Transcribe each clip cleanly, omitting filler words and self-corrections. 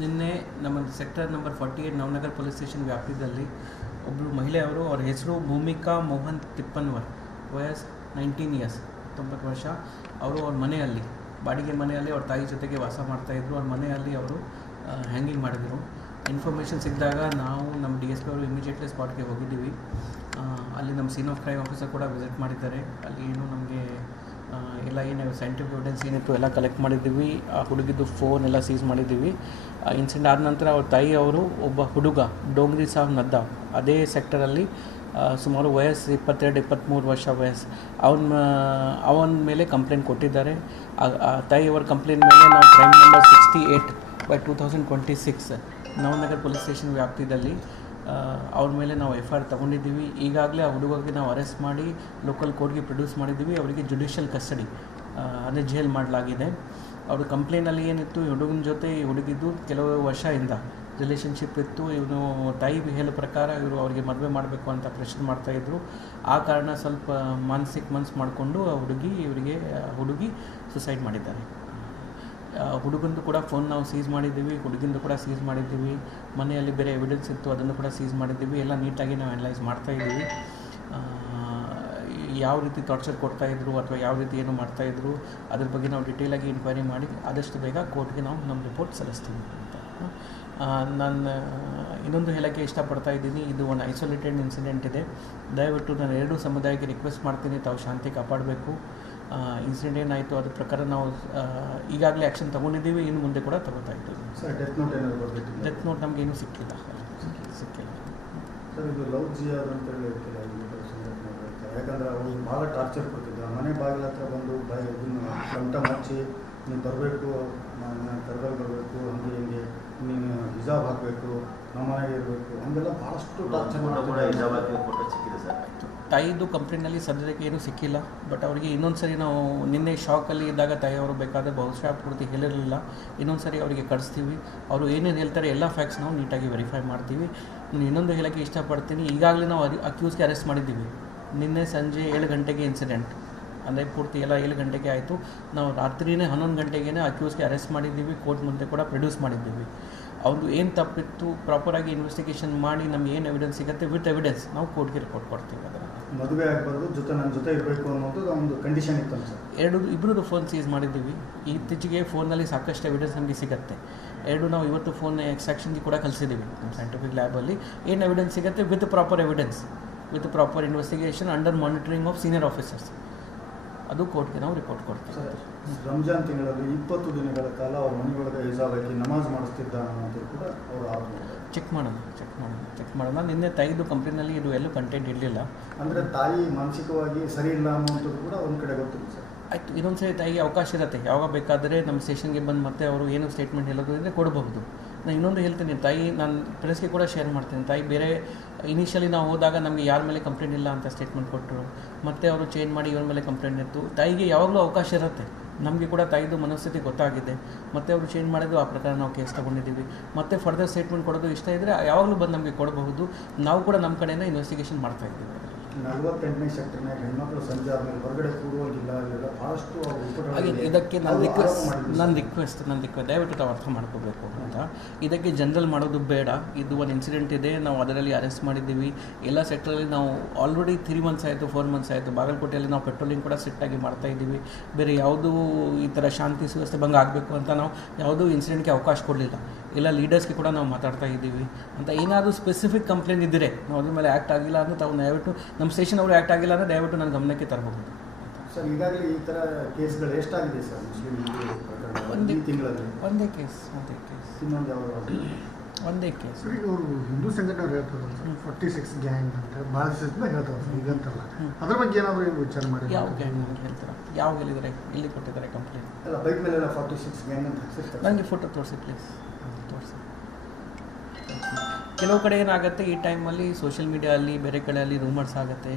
ನಿನ್ನೆ ನಮ್ಮ sector number 48 Navanagar police station ವ್ಯಾಪ್ತಿಯಲ್ಲಿ ಒಬ್ಬರು ಮಹಿಳೆಯವರು, ಅವ್ರ ಹೆಸರು ಭೂಮಿಕಾ ಮೋಹನ್ ತಿಪ್ಪನ್ವರ್, ವಯಸ್ಸು 19 ಇಯರ್ಸ್, 90 ವರ್ಷ. ಅವರು ಅವ್ರ ಮನೆಯಲ್ಲಿ, ಬಾಡಿಗೆ ಮನೆಯಲ್ಲಿ ಅವ್ರ ತಾಯಿ ಜೊತೆಗೆ ವಾಸ ಮಾಡ್ತಾಯಿದ್ರು. ಅವ್ರ ಮನೆಯಲ್ಲಿ ಅವರು ಹ್ಯಾಂಗಿಂಗ್ ಮಾಡಿದರು. ಇನ್ಫಾರ್ಮೇಷನ್ ಸಿಕ್ಕಿದಾಗ ನಾವು ನಮ್ಮ DSP ಅವರು ಇಮಿಡಿಯೇಟ್ಲಿ ಸ್ಪಾಟ್ಗೆ ಹೋಗಿದ್ದೀವಿ. ಅಲ್ಲಿ ನಮ್ಮ ಸೀನ್ ಆಫ್ ಕ್ರೈಮ್ ಆಫೀಸರ್ ಕೂಡ ವಿಸಿಟ್ ಮಾಡಿದ್ದಾರೆ. ಅಲ್ಲಿ ಏನು ನಮಗೆ ಎಲ್ಲ ಏನು ಸೈಂಟಿಫಿಕ್ ಎವಿಡೆನ್ಸ್ ಏನಿತ್ತು ಎಲ್ಲ ಕಲೆಕ್ಟ್ ಮಾಡಿದ್ದೀವಿ. ಆ ಹುಡುಗಿದ್ದು ಫೋನ್ ಎಲ್ಲ ಸೀಸ್ ಮಾಡಿದ್ದೀವಿ. ಇನ್ಸಿಡೆಂಟ್ ಆದ ನಂತರ ಅವ್ರ ತಾಯಿ ಅವರು ಒಬ್ಬ ಹುಡುಗ ಡೋಂಗ್ರಿ ಸಾಬ್ ನದ್ದಾ, ಅದೇ ಸೆಕ್ಟರಲ್ಲಿ ಸುಮಾರು ವಯಸ್ಸು 22-23 ವರ್ಷ ವಯಸ್ಸು, ಅವನ ಮೇಲೆ ಕಂಪ್ಲೇಂಟ್ ಕೊಟ್ಟಿದ್ದಾರೆ. ಆ ತಾಯಿಯವರ ಕಂಪ್ಲೇಂಟ್ ಮೇಲೆ ನಾವು crime number 68/2026 Navanagar police station ವ್ಯಾಪ್ತಿಯಲ್ಲಿ ಅವ್ರ ಮೇಲೆ ನಾವು FIR ತೊಗೊಂಡಿದ್ದೀವಿ. ಈಗಾಗಲೇ ಆ ಹುಡುಗರಿಗೆ ನಾವು ಅರೆಸ್ಟ್ ಮಾಡಿ ಲೋಕಲ್ ಕೋರ್ಟ್ಗೆ ಪ್ರೊಡ್ಯೂಸ್ ಮಾಡಿದ್ದೀವಿ. ಅವರಿಗೆ ಜುಡಿಷಿಯಲ್ ಕಸ್ಟಡಿ ಅಂದರೆ ಜೈಲ್ ಮಾಡಲಾಗಿದೆ. ಅವ್ರ ಕಂಪ್ಲೇನಲ್ಲಿ ಏನಿತ್ತು, ಈ ಹುಡುಗನ ಜೊತೆ ಈ ಹುಡುಗಿದ್ದು ಕೆಲವು ವರ್ಷದಿಂದ ರಿಲೇಷನ್ಶಿಪ್ ಇತ್ತು. ಇವನು ತಾಯಿ ಹೇಳೋ ಪ್ರಕಾರ ಇವರು ಅವರಿಗೆ ಮದುವೆ ಮಾಡಬೇಕು ಅಂತ ಪ್ರೆಷರ್ ಮಾಡ್ತಾಯಿದ್ರು. ಆ ಕಾರಣ ಸ್ವಲ್ಪ ಮನ್ಸು ಮಾಡಿಕೊಂಡು ಆ ಹುಡುಗಿ ಸುಸೈಡ್ ಮಾಡಿದ್ದಾರೆ. ಹುಡುಗಂದು ಕೂಡ ಫೋನ್ ನಾವು ಸೀಸ್ ಮಾಡಿದ್ದೀವಿ, ಹುಡುಗಿಂದು ಕೂಡ ಸೀಸ್ ಮಾಡಿದ್ದೀವಿ. ಮನೆಯಲ್ಲಿ ಬೇರೆ ಎವಿಡೆನ್ಸ್ ಇತ್ತು, ಅದನ್ನು ಕೂಡ ಸೀಸ್ ಮಾಡಿದ್ದೀವಿ. ಎಲ್ಲ ನೀಟಾಗಿ ನಾವು ಅನಲೈಸ್ ಮಾಡ್ತಾಯಿದ್ದೀವಿ. ಯಾವ ರೀತಿ ಟಾರ್ಚರ್ ಕೊಡ್ತಾಯಿದ್ರು ಅಥವಾ ಯಾವ ರೀತಿ ಏನು ಮಾಡ್ತಾಯಿದ್ರು ಅದ್ರ ಬಗ್ಗೆ ನಾವು ಡಿಟೇಲಾಗಿ ಇನ್ಕ್ವೈರಿ ಮಾಡಿ ಆದಷ್ಟು ಬೇಗ ಕೋರ್ಟ್ಗೆ ನಾವು ನಮ್ಮ ರಿಪೋರ್ಟ್ ಸಲ್ಲಿಸ್ತೀವಿ ಅಂತ. ನಾನು ಇನ್ನೊಂದು ಹೇಳೋಕ್ಕೆ ಇಷ್ಟಪಡ್ತಾ ಇದ್ದೀನಿ, ಇದು ಒಂದು ಐಸೋಲೇಟೆಡ್ ಇನ್ಸಿಡೆಂಟ್ ಇದೆ. ದಯವಿಟ್ಟು ನಾನು ಎರಡೂ ಸಮುದಾಯಕ್ಕೆ ರಿಕ್ವೆಸ್ಟ್ ಮಾಡ್ತೀನಿ, ತಾವು ಶಾಂತಿ ಕಾಪಾಡಬೇಕು. ಇನ್ಸಿಡೆಂಟ್ ಏನಾಯಿತು ಅದ್ರ ಪ್ರಕಾರ ನಾವು ಈಗಾಗಲೇ ಆ್ಯಕ್ಷನ್ ತೊಗೊಂಡಿದ್ದೀವಿ, ಇನ್ನು ಮುಂದೆ ಕೂಡ ತಗೋತಾ ಇದ್ದೀವಿ. ಸರ್, ಡೆತ್ ನೋಟ್ ನಮಗೇನು ಸಿಕ್ಕಿಲ್ಲ. ಸರ್, ಇದು ಲವ್ ಜಿಯಾದ್ ಅಂತೇಳಿ ಹೇಳ್ತಿಲ್ಲ, ಯಾಕಂದರೆ ಅವರು ಭಾಳ ಟಾರ್ಚರ್ ಕೊಡ್ತಿದ್ದ. ಮನೆ ಬಾಗಿಲ ಹತ್ರ ಬಂದು ಇದನ್ನು ಕಂಠ ಮಚ್ಚಿ ನೀನು ಬರಬೇಕು, ಕರ್ದಲ್ಲಿ ಬರಬೇಕು, ಹಂಗೆ ಹಿಂಗೆ ನೀನು ಹಿಜಾಬ್ ಹಾಕಬೇಕು, ನಮ್ಮ ಮನೆಗೆ ಇರಬೇಕು, ಹಂಗೆಲ್ಲ ಭಾಳಷ್ಟು ಟಾರ್ಚರ್ ತಾಯಿದು ಕಂಪ್ಲೇಂಟ್ನಲ್ಲಿ ಸದ್ಯಕ್ಕೆ ಏನೂ ಸಿಕ್ಕಿಲ್ಲ. ಬಟ್ ಅವರಿಗೆ ಇನ್ನೊಂದು ಸರಿ ನಾವು ನಿನ್ನೆ ಶಾಕಲ್ಲಿ ಇದ್ದಾಗ ತಾಯಿಯವರು ಬೇಕಾದರೆ ಬಹುಶಃ ಪೂರ್ತಿ ಹೇಳಿರಲಿಲ್ಲ. ಇನ್ನೊಂದು ಸರಿ ಅವರಿಗೆ ಕಳಿಸ್ತೀವಿ. ಅವರು ಏನೇನು ಹೇಳ್ತಾರೆ ಎಲ್ಲ ಫ್ಯಾಕ್ಟ್ಸ್ ನಾವು ನೀಟಾಗಿ ವೆರಿಫೈ ಮಾಡ್ತೀವಿ. ಇನ್ನೊಂದು ಹೇಳೋಕ್ಕೆ ಇಷ್ಟಪಡ್ತೀನಿ, ಈಗಾಗಲೇ ನಾವು ಅಕ್ಯೂಸ್ಗೆ ಅರೆಸ್ಟ್ ಮಾಡಿದ್ದೀವಿ. ನಿನ್ನೆ ಸಂಜೆ 7 ಗಂಟೆಗೆ ಇನ್ಸಿಡೆಂಟ್, ಅಂದರೆ ಪೂರ್ತಿ ಎಲ್ಲ 7 ಗಂಟೆಗೆ ಆಯಿತು. ನಾವು ರಾತ್ರಿಯೇ 11 ಗಂಟೆಗೇ ಅಕ್ಯೂಸ್ಗೆ ಅರೆಸ್ಟ್ ಮಾಡಿದ್ದೀವಿ. ಕೋರ್ಟ್ ಮುಂದೆ ಕೂಡ ಪ್ರೊಡ್ಯೂಸ್ ಮಾಡಿದ್ದೀವಿ. ಅವ್ರದ್ದು ಏನು ತಪ್ಪಿತ್ತು ಪ್ರಾಪರಾಗಿ ಇನ್ವೆಸ್ಟಿಗೇಷನ್ ಮಾಡಿ ನಮ್ಗೆ ಏನು ಎವಿಡೆನ್ಸ್ ಸಿಗುತ್ತೆ ವಿತ್ ಎವಿಡೆನ್ಸ್ ನಾವು ಕೋರ್ಟ್ಗೆ ರಿಪೋರ್ಟ್ ಕೊಡ್ತೀವಿ. ಅದನ್ನು ಮದುವೆ ಆಗಬಾರ್ದು, ನನ್ನ ಜೊತೆ ಇರಬೇಕು ಅನ್ನೋದು ಒಂದು ಕಂಡೀಷನ್ ಇತ್ತು ಸರ್. ಇಬ್ಬರದ್ದು ಫೋನ್ ಸೀಸ್ ಮಾಡಿದ್ದೀವಿ. ಇತ್ತೀಚೆಗೆ ಫೋನಲ್ಲಿ ಸಾಕಷ್ಟು ಎವಿಡೆನ್ಸ್ ನಮಗೆ ಸಿಗುತ್ತೆ. ನಾವು ಇವತ್ತು ಫೋನ್ ಎಕ್ಸ್ಟ್ರಾಕ್ಷನ್ಗೆ ಕೂಡ ಕಲಿಸಿದ್ದೀವಿ ನಮ್ಮ ಸೈಂಟಿಫಿಕ್ ಲ್ಯಾಬಲ್ಲಿ. ಏನು ಎವಿಡೆನ್ಸ್ ಸಿಗುತ್ತೆ with proper evidence, with proper investigation under monitoring of senior officers, ಅದು ಕೋರ್ಟ್ಗೆ ನಾವು ರಿಪೋರ್ಟ್ ಕೊಡ್ತೀವಿ. ರಂಜಾನ್ ತಿಂಗಳಲ್ಲಿ 20 ದಿನಗಳ ಕಾಲ ಅವ್ರ ಮನೆಯೊಳಗೆ ಹಿಜಾಬ್ ಹಾಕಿ ನಮಾಜ್ ಮಾಡಿಸ್ತಿದ್ದ ಅನ್ನೋದು ಕೂಡ ಅವರು ಚೆಕ್ ಮಾಡೋಣ. ನಿನ್ನೆ ತಾಯಿದು ಕಂಪ್ಲೇಂಟ್ನಲ್ಲಿ ಇದು ಎಲ್ಲೂ ಕಂಟೆಂಟ್ ಇರಲಿಲ್ಲ. ಅಂದರೆ ತಾಯಿ ಮಾನಸಿಕವಾಗಿ ಸರಿ ಇಲ್ಲ ಅನ್ನೋಂಥದ್ದು ಕೂಡ ಒಂದು ಕಡೆ ಗೊತ್ತಿಲ್ಲ ಸರ್. ಆಯಿತು, ಇನ್ನೊಂದು ಸರಿ ತಾಯಿಗೆ ಅವಕಾಶ ಇರುತ್ತೆ, ಯಾವಾಗ ಬೇಕಾದರೆ ನಮ್ಮ ಸ್ಟೇಷನ್ಗೆ ಬಂದು ಮತ್ತೆ ಅವರು ಏನು ಸ್ಟೇಟ್ಮೆಂಟ್ ಹೇಳೋದು ಅಂದರೆ ಕೊಡಬಹುದು. ನಾನು ಇನ್ನೊಂದು ಹೇಳ್ತೀನಿ, ತಾಯಿ ನಾನು ಪ್ರೆಸ್ಗೆ ಕೂಡ ಶೇರ್ ಮಾಡ್ತೀನಿ. ತಾಯಿ ಬೇರೆ ಇನಿಷಿಯಲಿ ನಾವು ಹೋದಾಗ ನಮಗೆ ಯಾರ ಮೇಲೆ ಕಂಪ್ಲೇಂಟ್ ಇಲ್ಲ ಅಂತ ಸ್ಟೇಟ್ಮೆಂಟ್ ಕೊಟ್ಟರು, ಮತ್ತು ಅವರು ಚೇಂಜ್ ಮಾಡಿ ಇವರ ಮೇಲೆ ಕಂಪ್ಲೇಂಟ್ ಇತ್ತು. ತಾಯಿಗೆ ಯಾವಾಗಲೂ ಅವಕಾಶ ಇರುತ್ತೆ. ನಮಗೆ ಕೂಡ ತಾಯಿದು ಮನಸ್ಥಿತಿ ಗೊತ್ತಾಗಿದೆ, ಮತ್ತು ಅವರು ಚೇಂಜ್ ಮಾಡಿದ್ದು, ಆ ಪ್ರಕಾರ ನಾವು ಕೇಸ್ ತೊಗೊಂಡಿದ್ದೀವಿ. ಮತ್ತು ಫರ್ದರ್ ಸ್ಟೇಟ್ಮೆಂಟ್ ಕೊಡೋದು ಇಷ್ಟ ಇದ್ದರೆ ಯಾವಾಗಲೂ ಬಂದು ನಮಗೆ ಕೊಡಬಹುದು. ನಾವು ಕೂಡ ನಮ್ಮ ಕಡೆಯಿಂದ ಇನ್ವೆಸ್ಟಿಗೇಷನ್ ಮಾಡ್ತಾಯಿದ್ದೀವಿ. 48ನೇ ಸೆಕ್ಟರ್ನಾಗ ಹೆಣ್ಮಕ್ಳು ಸಂಜೆ ಆದಮೇಲೆ ಹೊರಗಡೆ ಕೂಡುವಂಗಿಲ್ಲ, ಇವೆಲ್ಲ ಭಾಳಷ್ಟು ಹಾಗೆ ಇದಕ್ಕೆ ನನ್ನ ರಿಕ್ವೆಸ್ಟ್ ದಯವಿಟ್ಟು ತಾವು ಅರ್ಥ ಮಾಡ್ಕೋಬೇಕು ಅಂತ. ಇದಕ್ಕೆ ಜನರಲ್ ಮಾಡೋದು ಬೇಡ. ಇದು ಒಂದು ಇನ್ಸಿಡೆಂಟ್ ಇದೆ, ನಾವು ಅದರಲ್ಲಿ ಅರೆಸ್ಟ್ ಮಾಡಿದ್ದೀವಿ. ಎಲ್ಲ ಸೆಕ್ಟರಲ್ಲಿ ನಾವು ಆಲ್ರೆಡಿ 3 ಮಂತ್ಸ್ ಆಯಿತು, 4 ಮಂತ್ಸ್ ಆಯಿತು. ಬಾಗಲಕೋಟೆಯಲ್ಲಿ ನಾವು ಪೆಟ್ರೋಲಿಂಗ್ ಕೂಡ ಸ್ಟ್ರಿಕ್ಟಾಗಿ ಮಾಡ್ತಾಯಿದ್ದೀವಿ. ಬೇರೆ ಯಾವುದೂ ಈ ಥರ ಶಾಂತಿ ಸುವ್ಯವಸ್ಥೆ ಭಂಗ ಆಗಬೇಕು ಅಂತ ನಾವು ಯಾವುದೂ ಇನ್ಸಿಡೆಂಟ್ಗೆ ಅವಕಾಶ ಕೊಡಲಿಲ್ಲ. ಎಲ್ಲ ಲೀಡರ್ಸ್ಗೆ ಕೂಡ ನಾವು ಮಾತಾಡ್ತಾ ಇದ್ದೀವಿ ಅಂತ. ಏನಾದರೂ ಸ್ಪೆಸಿಫಿಕ್ ಕಂಪ್ಲೇಂಟ್ ಇದ್ದರೆ ನಾವು ಅದ್ರ ಮೇಲೆ ಆ್ಯಕ್ಟ್ ಆಗಿಲ್ಲ ಅಂದರೆ ತಾವು ದಯವಿಟ್ಟು ನಮ್ಮ ಸ್ಟೇಷನ್ ಅವರು ಆ್ಯಕ್ಟ್ ಆಗಿಲ್ಲ ಅಂದರೆ ದಯವಿಟ್ಟು ನನ್ನ ಗಮನಕ್ಕೆ ತರಬಹುದು. ಸರ್, ಈಗಾಗಲೇ ಈ ಥರ ಕೇಸ್ಗಳು ಎಷ್ಟಾಗಿದೆ ಸರ್ ಮುಸ್ಲಿಂ ತಿಂಗಳಲ್ಲಿ? ಒಂದೇ ಕೇಸ್ ಇನ್ನೊಂದು ಯಾವ ಒಂದೇ ಕೇಸ್. ಸರಿ, ಅವರು ಹಿಂದೂ ಸಂಘಟನೆ ಹೇಳ್ತಾರೆ 46 ಗ್ಯಾಂಗ್ ಅಂತ ಭಾಳ ದಿವಸದಿಂದ ಹೇಳ್ತಾರೆ ಈಗಂತಲ್ಲ. ಅದ್ರ ಬಗ್ಗೆ ಏನಾದರೂ ವಿಚಾರ ಮಾಡಿ ಯಾವ ಗ್ಯಾಂಗ್ ಅಂತ ಹೇಳ್ತಾರೆ? ಯಾವ ಹೇಳಿದರೆ ಇಲ್ಲಿ ಕೊಟ್ಟಿದ್ದಾರೆ ಕಂಪ್ಲೇಂಟ್? ಅಲ್ಲ, ಬೈಕ್ ಮೇಲೆಲ್ಲ 46 ಗ್ಯಾಂಗ್ ಅಂತ ಹಾಕ್ಸಿರ್ತಾರೆ. ನನಗೆ ಫೋಟೋ ತೋರಿಸಿ ಪ್ಲೀಸ್, ತೋರಿಸಿ. ಕೆಲವು ಕಡೆ ಏನಾಗುತ್ತೆ, ಈ ಟೈಮಲ್ಲಿ ಸೋಷಿಯಲ್ ಮೀಡಿಯಲ್ಲಿ ಬೇರೆ ಕಡೆಯಲ್ಲಿ ರೂಮರ್ಸ್ ಆಗುತ್ತೆ.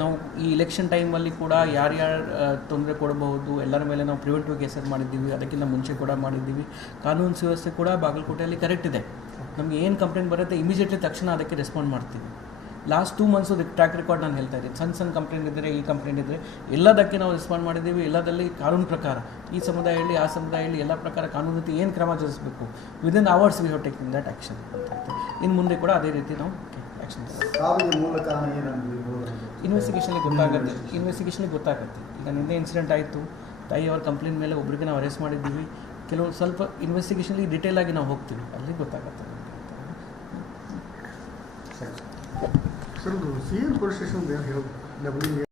ನಾವು ಈ ಇಲೆಕ್ಷನ್ ಟೈಮಲ್ಲಿ ಕೂಡ ಯಾರ್ಯಾರು ತೊಂದರೆ ಕೊಡಬಹುದು ಎಲ್ಲರ ಮೇಲೆ ನಾವು ಪ್ರಿವೆಂಟಿವ್ ಕೇಸಸ್ ಮಾಡಿದ್ದೀವಿ. ಅದಕ್ಕಿಂತ ಮುಂಚೆ ಕೂಡ ಮಾಡಿದ್ದೀವಿ. ಕಾನೂನು ಸುವ್ಯವಸ್ಥೆ ಕೂಡ ಬಾಗಲಕೋಟೆಯಲ್ಲಿ ಕರೆಕ್ಟ್ ಇದೆ. ನಮಗೆ ಏನು ಕಂಪ್ಲೇಂಟ್ ಬರುತ್ತೆ ಇಮಿಡಿಯೇಟ್ಲಿ ತಕ್ಷಣ ಅದಕ್ಕೆ ರೆಸ್ಪಾಂಡ್ ಮಾಡ್ತೀವಿ. ಲಾಸ್ಟ್ 2 ಮಂತ್ಸು ಟ್ರ್ಯಾಕ್ ರೆಕಾರ್ಡ್ ನಾನು ಹೇಳ್ತಾ ಇದ್ದೀನಿ. ಸಣ್ಣ ಕಂಪ್ಲೇಂಟ್ ಇದ್ದರೆ, ಈ ಕಂಪ್ಲೇಂಟ್ ಇದ್ದರೆ ಎಲ್ಲದಕ್ಕೆ ನಾವು ರೆಸ್ಪಾಂಡ್ ಮಾಡಿದ್ದೀವಿ. ಎಲ್ಲದಲ್ಲಿ ಕಾನೂನು ಪ್ರಕಾರ ಈ ಸಮುದಾಯ ಹೇಳಿ, ಆ ಸಮುದಾಯ ಹೇಳಿ, ಎಲ್ಲ ಪ್ರಕಾರ ಕಾನೂನು ರೀತಿ ಏನು ಕ್ರಮ ಜರುಗಿಸಬೇಕು, within hours we have taking that action ಅಂತ ಇರ್ತೀವಿ. ಇನ್ನು ಮುಂದೆ ಕೂಡ ಅದೇ ರೀತಿ ನಾವು ಆ್ಯಕ್ಷನ್ ಸಾವಿಗೆ ಮೂಲ ಕಾರಣ ಏನಂತ ಇನ್ವೆಸ್ಟಿಗೇಷನ್ಗೆ ಗೊತ್ತಾಗುತ್ತೆ. ಈಗ ನಿನ್ನೆ ಇನ್ಸಿಡೆಂಟ್ ಆಯಿತು, ತಾಯಿಯವ್ರ ಕಂಪ್ಲೇಂಟ್ ಮೇಲೆ ಒಬ್ರಿಗೆ ನಾವು ಅರೆಸ್ಟ್ ಮಾಡಿದ್ದೀವಿ. ಕೆಲವು ಸ್ವಲ್ಪ ಇನ್ವೆಸ್ಟಿಗೇಷನ್ಲಿ ಡೀಟೇಲ್ ಆಗಿ ನಾವು ಹೋಗ್ತೀವಿ, ಅಲ್ಲಿ ಗೊತ್ತಾಗುತ್ತೆ. Sir, C N police station ಏನು ಹೇಳೋದು